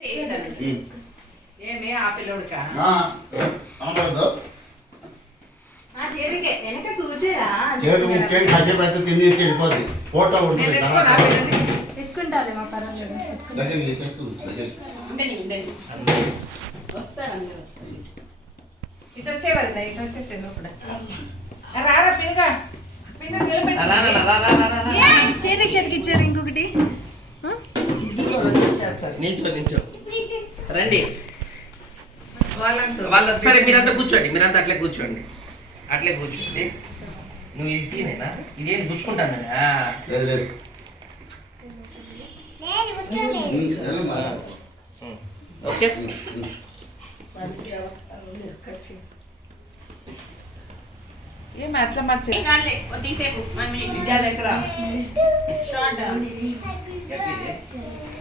ఏమే ఆ పిల్లోడికా అనబడదు చేతికి వెనక కూర్చోరా చేతి ముఖ్యం కట్టె తిని వెళ్ళిపోద్ది ఫోటో ఉంటుంది పెట్టుకుంటాలే మా పర్వాలేదు ఇటు వచ్చే కదా ఇటు వచ్చేస్తే నువ్వు కూడా రారా పిల్లగా చేతికి చేతికి ఇచ్చారు ఇంకొకటి నిల్చో రండి వాళ్ళు సరే మీరంతా కూర్చోండి మీరంతా అట్లే కూర్చోండి నువ్వు ఇది తినేనా ఇదేం గుచ్చుకుంటాను ఓకే ఏం అట్లా మర్చి ఎక్కడ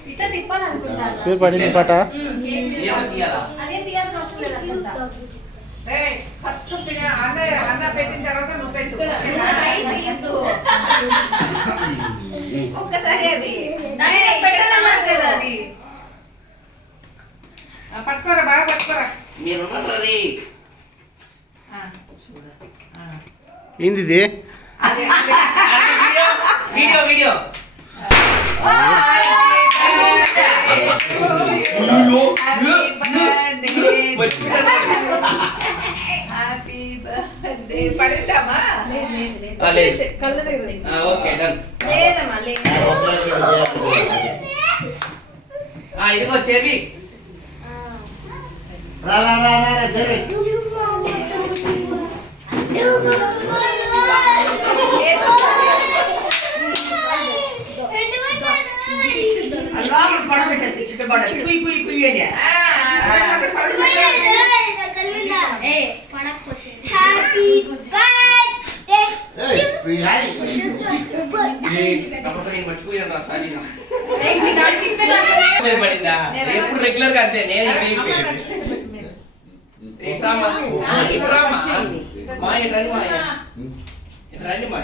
ఇట్లా తిప్పాలనుకుంటాను పడింది పాట అదేం తీయాల్సిన అవసరం లేదు అనుకుంటా ఫస్ట్ అన్న పెట్టిన తర్వాత నువ్వు పెట్టుకున్నా ఒక్కసారి అది పెట్టలేదు అది పట్టుకోరా బాగా పట్టుకోరా మీరు రీ ఏంది ఇది వీడియో హ్యాపీ బర్త్డే పడిందామా కళ్ళు దగ్గర ఓకే డన్ లేదమ్మా లేదు ఇదిగో చెవి ఎప్పుడు రెగ్యులర్ గా అంతే నేను రండి మా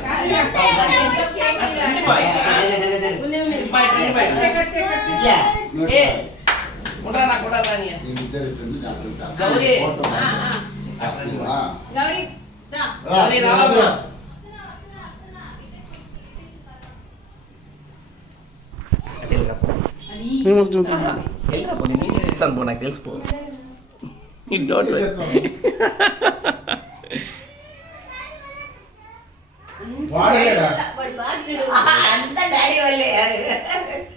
ఉండరా నాకు కూడా రాని గౌరీ గౌరీ రావమ్మా వెళ్ళినప్పుడు నేను ఇస్తాను పో నాకు తెలిసిపో అంత డాడీ వాళ్ళే